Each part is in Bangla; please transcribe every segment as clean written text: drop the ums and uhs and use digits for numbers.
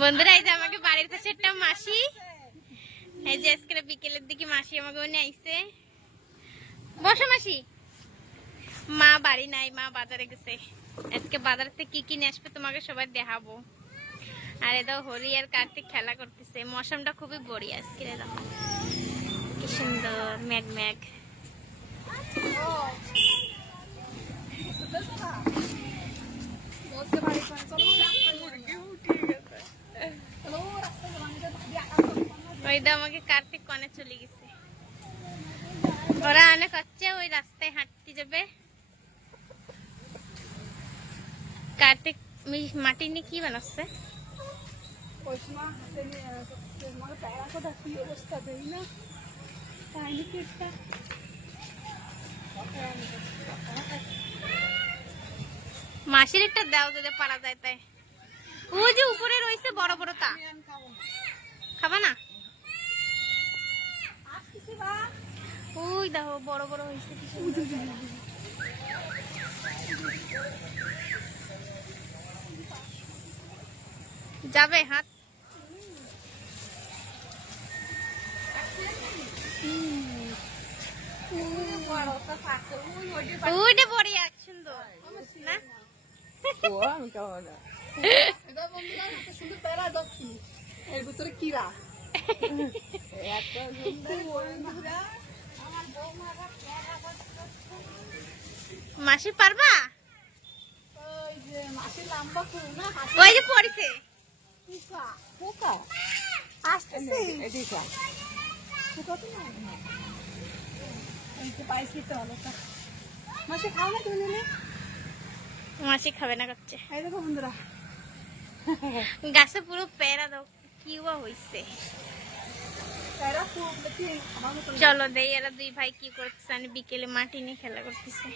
বন্ধুরা এই যে আমাকে বাড়ির পাশে একটা মাসি, এই যে আজকে বিকেলের দিকে মাসি আমাকে নিয়ে আইছে। বসো মাসি। মা বাড়ি নাই, মা বাজারে গেছে। আজকে বাজার থেকে কি কিনে আসবে তোমাকে সবাই দেখাবো। আর এটা হরি আর কার্তিক খেলা করতেছে। মৌসুমটা খুবই বড়ি আজকে, দেখো কি সুন্দর মেঘ মেঘ। ওইটা আমাকে কার্তিক কনে চলে গেছে। ওরা অনেক হচ্ছে, ওই রাস্তায় হাঁটতে যাবে। কার্তিক মাটি নিয়ে কি বানাচ্ছে? মাসির একটা দাও যদি পারা যায় তাই। ওই যে উপরে রয়েছে বড় বড় তা খাবা না? ওই দেখো বড় বড় হয়েছে। যাবে হাত ওইটা বড় এক সুন্দর না? এর ভিতরে কিরা মাসি পারবা? ওই যে পড়েছে মাসি খাবে না করছে। বন্ধুরা গাছে পুরো পেয়ারা দাও কি হয়েছে। চলো দেই, এরা দুই ভাই কি করতেছে। আমি বিকেলে মাটি নিয়ে খেলা করতেছে।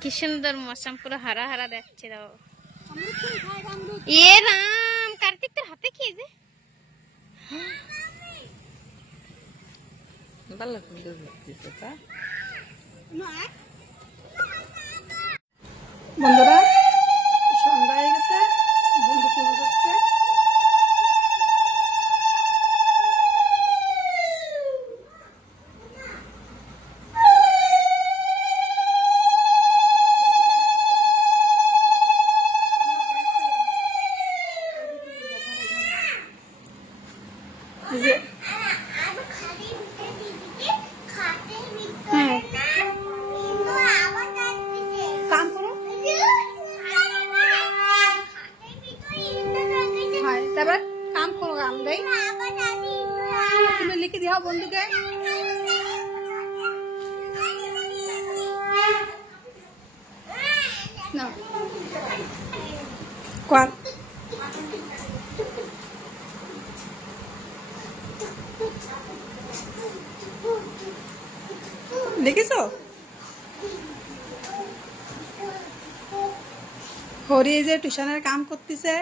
কি সুন্দর মৌসুম, পুরো হারা হারা দেখছে। দাও এ রাম, কার্তিক তোর হাতে কি যে বন্ধুরা সন্ধ্যা হয়ে গেছে, বন্ধু শুরু করছে। তারপর কাম করো, কাম দেই তুমি লিখে দিও বন্ধুকে। না কর লিখেছো? হরি যে টিউশনের কাম করতেছে,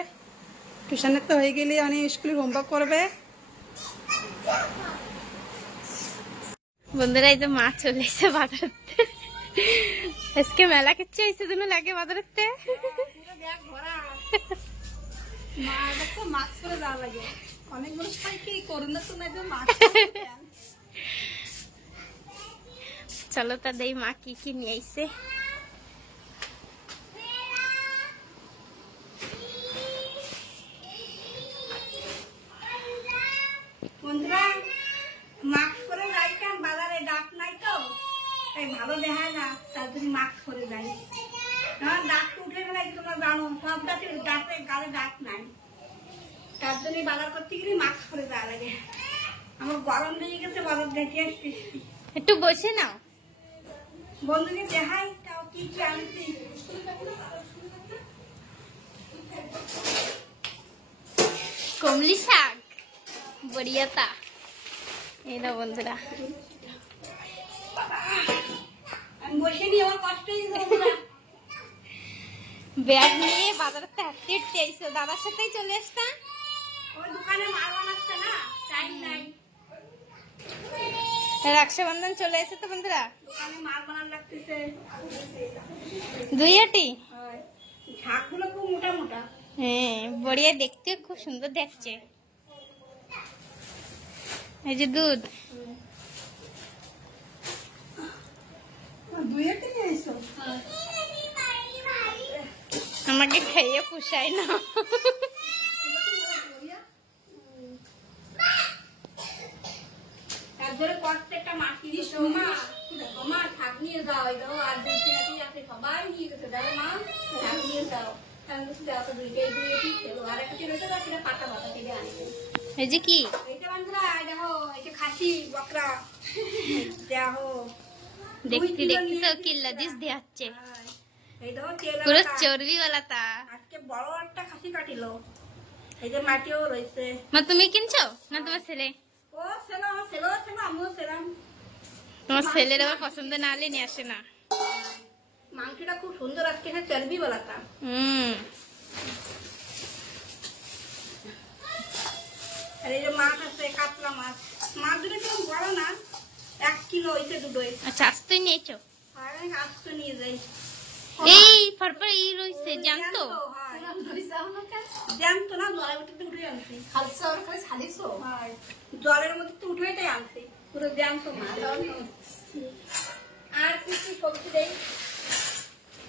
টিউশনের তো হয়ে গেলে অনেক স্কুলের হোমওয়ার্ক করবে। বন্ধুরা এই যে মা চলে এসে বাজারতে। আজকে মেলা কিচ্ছে এসে জন্য লাগে বাজারতে। চলো তা দেই মা কি কি নিয়ে আইছে। বন্ধুরা মাস্ক করে যাই, কারণ বাজারে ডাক নাই তো, তাই ভালো দেখায় না, তার জন্য মাস্ক করে যাই। ডাক তো উঠে গেলে তোমরা জানো, সব ডাকে ডাকে গালে ডাক নাই, তার জন্য বাজার করতে গেলে মাস্ক করে যাওয়া লাগে। আমার গরম লেগে গেছে, বাজার দেখে আসছি। একটু বসে নাও, বন্ধুকে দেখাই তাও কি কি আনছি। কমলি শাক, বড়িয়াতা। এই না বন্ধুরা আমি বসে নি, আমার কষ্ট হয়ে গেছে বন্ধুরা। ব্যাগ নিয়ে বাজারতে হাঁটতে হাঁটতে আইসো, দাদার সাথেই চলে আসতা। ওই দোকানে মাল বানাচ্ছে না, টাইম নাই। রক্ষাবন্ধন চলে এসে তো বন্ধুরা, দোকানে মাল বানান লাগতেছে। দুই আটি। ঝাঁকগুলো খুব মোটা মোটা। হ্যাঁ, বড়িয়া দেখতে খুব সুন্দর দেখছে। এই যে দুধ, দুইয়াতে নিয়ে এসো। আমাকে খাইয়ে পুষায় না। একজনে প্রত্যেকটা মাটি দিছো মা, দেখো মা শাক নিয়ে যাও, এই দেখো আর দুই তিনটি আছে, সবাই নিয়ে গেছে, দেখো মা শাক নিয়ে যাও। আমি বলছি যাও তো দুইটাই দুইটি খেলো, আর একটা ছিল তো সেটা পাতা পাতা কেটে আনবে। এই যে কি এইটা বন্ধুরা দেখো, এটা খাসি বকরা দেখো, দেখতে দেখতেছো কিল্লা দিস দেখাচ্ছে, এই দেখো তেল পুরো চর্বি वाला তা। আজকে বড় একটা খাসি কাটিলো। এই যে মাটিও রয়েছে। মা তুমি কিনছো না তোমার ছেলে? ও ছেলে, আমার ছেলেও ছিল, আমিও ছিলাম। তোমার ছেলের আবার পছন্দ না হলে নিয়ে আসে না। মাংসটা খুব সুন্দর আজকে, চর্বি বলাটা। আর এই যে মাছ আছে, কাতলা মাছ। মাছ দুটো কেমন বড় না, 1 কিলো হইছে দুটোই। আচ্ছা, আস্তে নিয়েছো? আর আমি আজকে নিয়ে যাই। এই ফরফর এই রইছে জানতো? জানতো না, জলের মধ্যে উঠে আনছি। জলের মধ্যে তো উঠে আনছি, পুরো জ্যান্ত মাছ। আর কি কি সবজি দেই,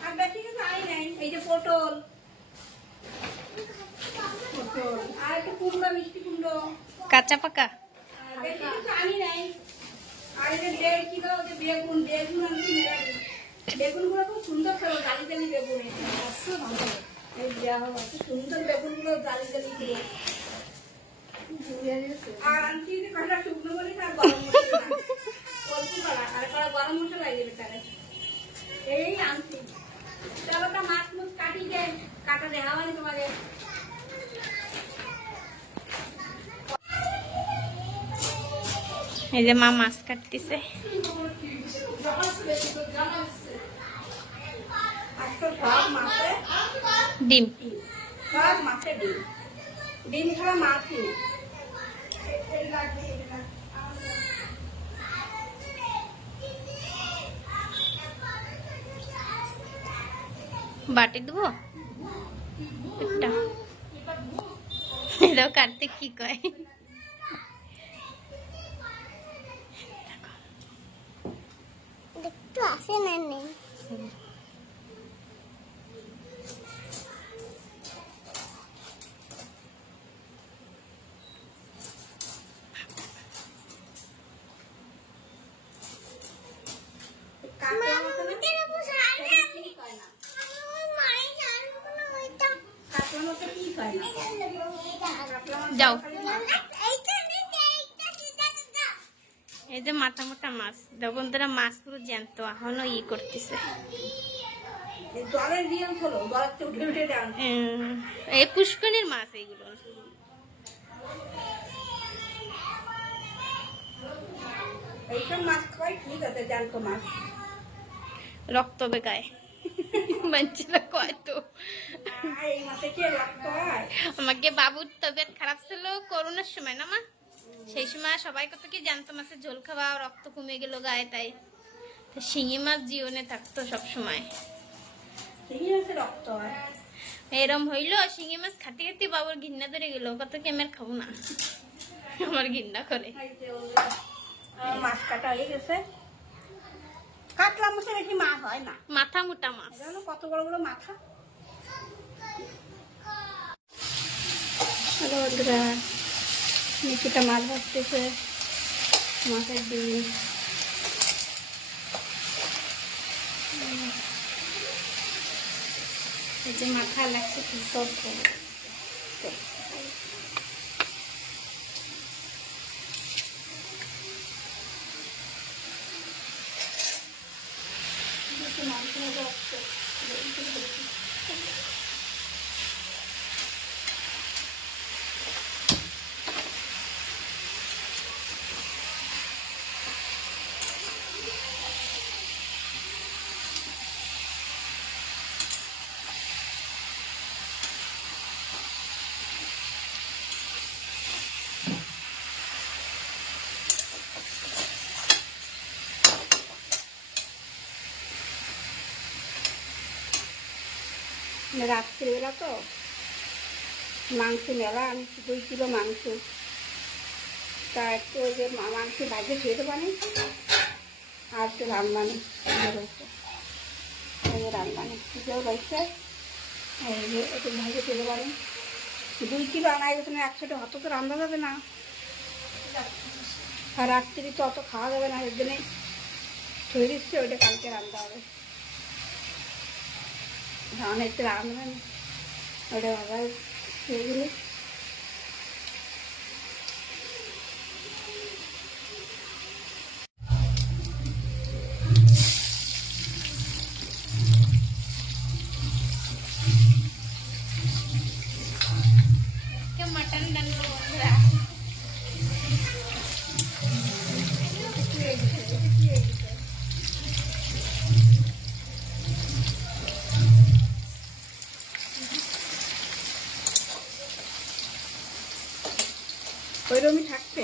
আর বেশি কিছু আনি নাই। এই যে পটল, আর একটু কুমড়ো, মিষ্টি কুমড়ো, কাঁচা পাকা। আর বেশি কিছু আনি নাই। আর এই যে 1.5 কিলো যে বেগুন, বেগুন আনছি মেলারি। বেগুন গুলো খুব সুন্দর ছিল, জালি জালি বেগুন। এই দেখো, কি সুন্দর বেগুন গুলো, জালি জালি দিয়ে। আর আনছি যে কটা শুকনো মরিচ আর গরম মশলা, অল্প করা, আর কটা গরম মশলা লাগিয়ে তারে। এই আনছি। চলো তো মাছ মুছ কাটি, যে কাটা দেওয়া হয়নি তোমাকে। এই যে মা মাছ কাটতেছে। আজকে সব মাছে ডিম। সব মাছে ডিম, ডিম ছাড়া মাছই নেই। বাটি দেবো একটা। এটাও কাটতে কি কয়, দেখতে আসে না নেই। কাতলা মাছ না, কি হয় না, কাতলা মাছে কি হয় না। কাতলা মাছ যাও। খালি মাছ। এই যে মাথা মোটা মাছ, বন্ধুরা মাছ পুরো জ্যান্ত, এখনো করতেছে। এই জলের রিয়াল হলো, জলের উঠে উঠে যান। এই পুষ্কনির মাছ এইগুলো। এইসব মাছ খাওয়াই ঠিক আছে, জ্যান্ত মাছ। রক্ত বেগায় মানুষেরা কয় তো। এই মাছে কি রক্ত হয়? আমাকে বাবুর তবিয়ত খারাপ ছিল করোনার সময় না মা, সেই সময় সবাই কত কি জানতো মাছের ঝোল খাওয়া, রক্ত কমে গেল গায়ে, তাই শিঙি মাছ জীবনে থাকতো সব সময়। শিঙি মাছে রক্ত হয়? এরম হইলো, শিঙি মাছ খাতে খাতে বাবুর ঘৃণা ধরে গেল, কত কি আমি আর খাবো না, আমার ঘৃণা করে। মাছ কাটা হয়ে গেছে। কাতলা মাছে বেশি মাছ হয় না, মাথা মোটা মাছ। জানো কত বড় বড় মাথা। হ্যালো বন্ধুরা, নিকিতা মাছ ভাজতেছে, মাছের ডিম। এই যে মাথা লাগছে কি সব। রাত্রিবেলা তো মাংস মেলা, আমি 2 কিলো মাংস, তা একটু ওই যে মাংস ভাজে খেয়ে দেবো আমি, আর একটু রান্নানি রয়েছে, রান্নানি কেউ রয়েছে, এই যে একটু ভাজে খেয়ে দেবো আমি। 2 কিলো আনা গেছে না, একসাথে অত তো রান্না যাবে না, আর রাত্রি তো অত খাওয়া যাবে না, এর জন্যে ছড়ে দিচ্ছে, ওইটা কালকে রান্না হবে। ধান একটু রান্নাবেন, ওটা ভাজা খেয়ে গেলে মটন রান্না বন্ধুরা, ওইরকমই থাকছে,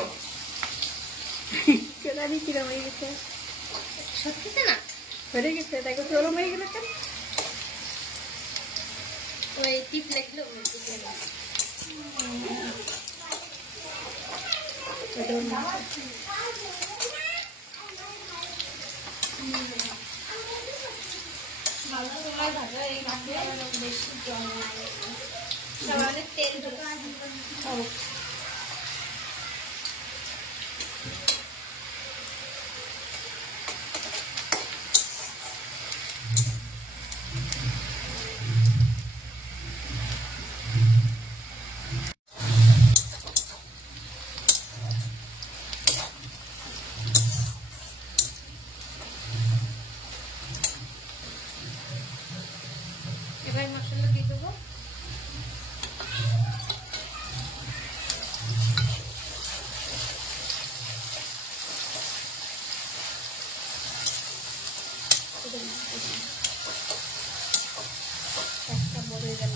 কেদারি কিরম হয়ে গেছে, সত্যি না হয়ে গেছে, তাই করতে ওরম হয়ে গেল কেন? ওই টিপ লেখলো বেশি জল আমাদের তেল এবার মশলা দিয়ে দেবো। একটা বড় গেল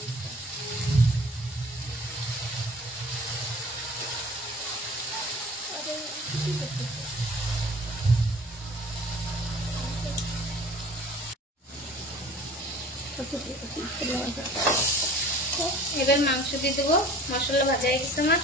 এবার মাংস দিয়ে দেবো, মশলা ভাজা হয়ে গেছে আমার।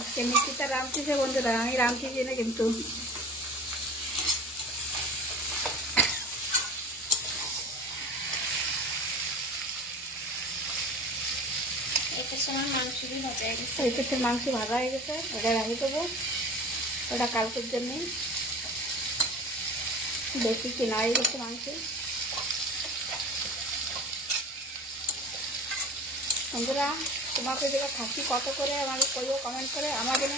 আজকে মিষ্টিটা রামচিছে বন্ধুরা, আমি রামচিছি না কিন্তু এটার সময় মাংস দিয়ে ভাজা হয়ে গেছে। এই পিঠের মাংস ভাজা হয়ে গেছে, ওটা রাখি দেবো, ওটা কালকের জন্যই বেশি কেনা হয়ে গেছে মাংস। বন্ধুরা, তোমাকে যেটা খাসি কত করে আমাকে কইও কমেন্ট করে। আমার জন্য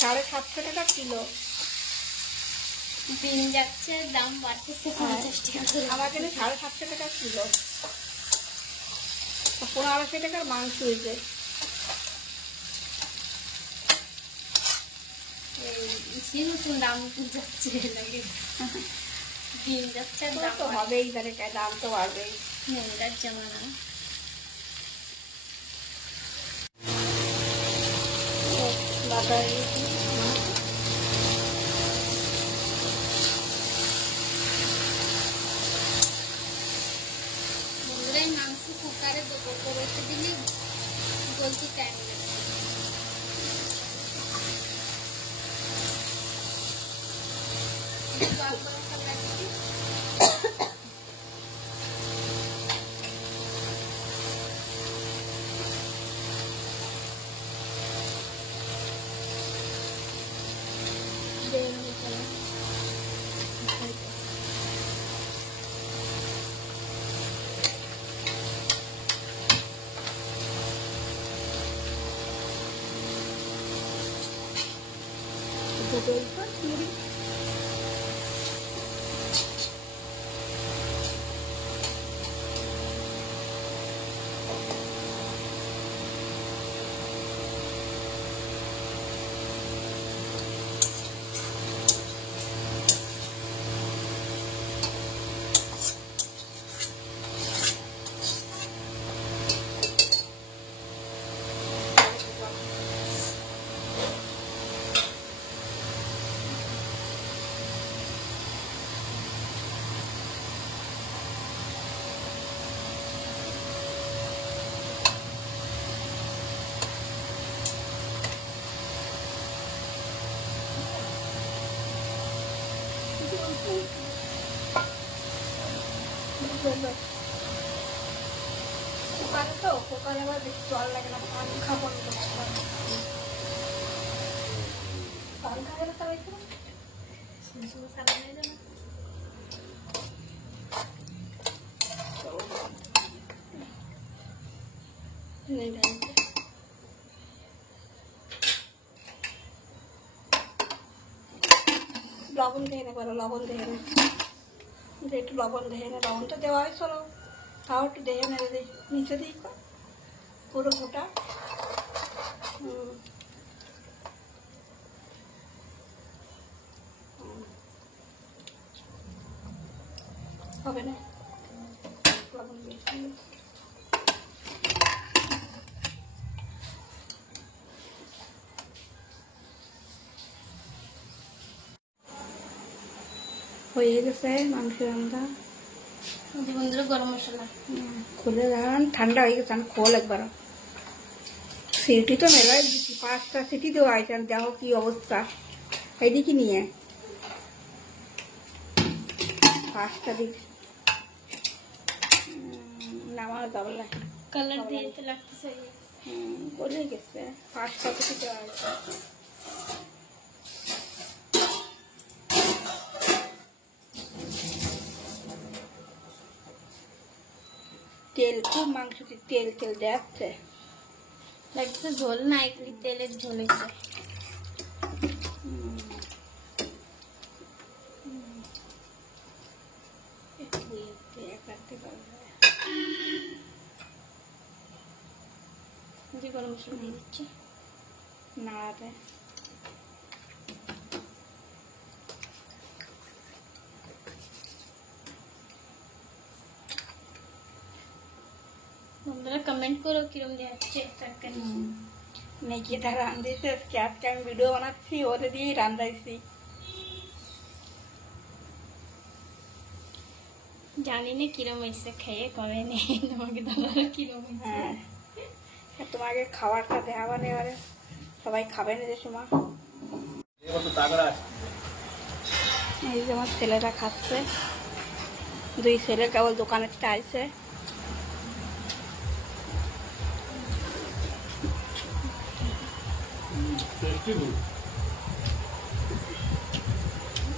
750 টাকা কিলো, দিন যাচ্ছে দাম বাড়তেছে, 50 টাকা করে। আমার জন্য 750 টাকা কিলো, 1500 টাকার মাংস হয়েছে। এই নতুন দাম যাচ্ছে নাকি, দিন যাচ্ছে দাম তো হবেই, তাহলে দাম তো বাড়বেই, মহিলার জামানা। বাটা বন্ধুরা, এই মাংস কুকারে দেবো, রেখে দিলে বলতে টাইম লাগবে। একটু আবার লাগিয়ে কুকারে তো কুকারে আবার বেশি জল লাগে না, পাঙ্খা বন্ধ করতে পারে। পাঙ্খা গেলে তবে একটু লবণ দিয়ে নে, বলো লবণ দিয়ে নে, একটু লবণ দিয়ে নে, লবণ তো দেওয়া হয় চলো, তাও একটু দিয়ে নে দিদি, নিচে দিই পুরো গোটা। হবে না লবণ দিয়ে হয়ে গেছে মাংস রান্না। বন্ধুরা গরম মশলা খুলে দাঁড়ান, ঠান্ডা হয়ে গেছে, আমি খোল একবার। সিটি তো মেলায় দিচ্ছি, 5টা সিটি দেওয়া আছে, দেখো কি অবস্থা। এইদিকে নিয়ে 5টা দিক নামানো যাবে না, কালার দিয়ে তো লাগতেছে। গলে গেছে, 5টা সিটি দেওয়া আছে। তেল খুব, মাংসতে তেল তেল দেখছে, লাগতেছে ঝোল না, একটু তেলের ঝোল হয়েছে। যে গরম মশলা দিয়ে দিচ্ছি, নাড়াতে। বন্ধুরা কমেন্ট করো কিরম দেখাচ্ছে তরকারি। নেকিটা রান্ধিছে, আজকে আমি ভিডিও বানাচ্ছি, ওরে দিয়েই রান্ধাইছি। জানি না কিরম হয়েছে, খেয়ে কবে নেই তোমাকে দাদা কিরম হয়েছে। হ্যাঁ, তোমাকে খাবারটা দেখাবা না, এবারে সবাই খাবে না যে সময়। এই যে আমার ছেলেরা খাচ্ছে, 2 ছেলে কেবল দোকানের আইছে।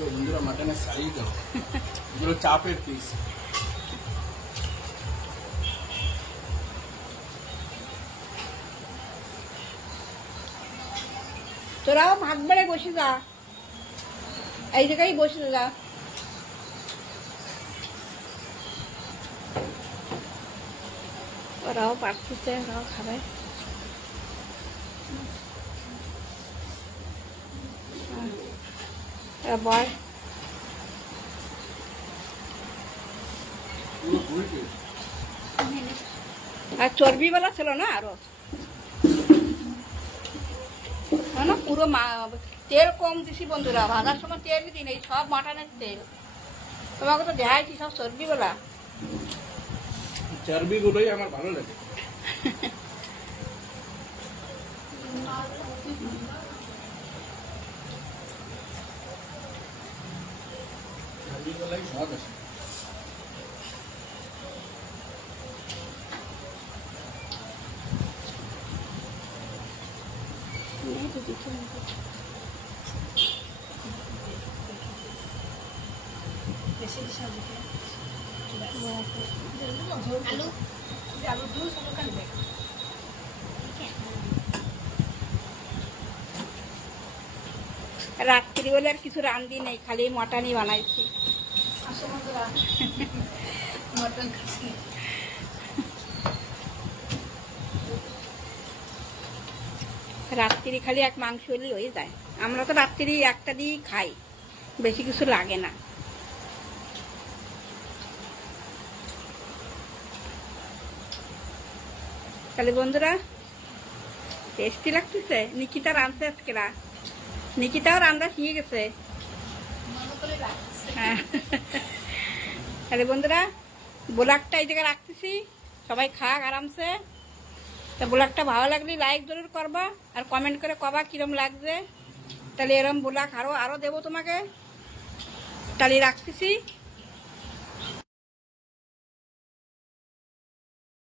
বন্ধুরা মাটনের সাইজ দাও, এগুলো চাপের পিস। তোরাও ভাগ বেড়ে বসে যা, এই জায়গায় বসে যা। ওরাও পারতেছে, ওরাও খাবে। বল আর চর্বিওয়ালা ছিল না আরো, না পুরো তেল কম দিছি বন্ধুরা, ভাজার সময় তেল দিন, এই সব মাটনের তেল। তোমাকে তো দেখাইছি সব চর্বিওয়ালা। চর্বিগুলোই আমার ভালো লাগে। চর্বিগুলোই স্বাদ আছে। আলু রাত্রি বলে আর কিছু রান্ধি নেই, খালি মটনই বানাইছি। রাত্রি খালি এক মাংস হলেই হয়ে যায়। আমরা তো রাত্রি একটা দিয়েই খাই, বেশি কিছু লাগে না। তাহলে বন্ধুরা টেস্টি লাগতেছে। নিকিতা রাঁধছে আজকে, নিকিতাও রান্না শিখে গেছে। হ্যাঁ, তাহলে বন্ধুরা ব্লগটা এই জায়গায় রাখতেছি, সবাই খাক আরামসে। তা ব্লগটা ভালো লাগলে লাইক জরুর করবা, আর কমেন্ট করে কবা কিরম লাগছে। তাহলে এরম ব্লগ আরো দেবো তোমাকে। ডালি রাখতেছি।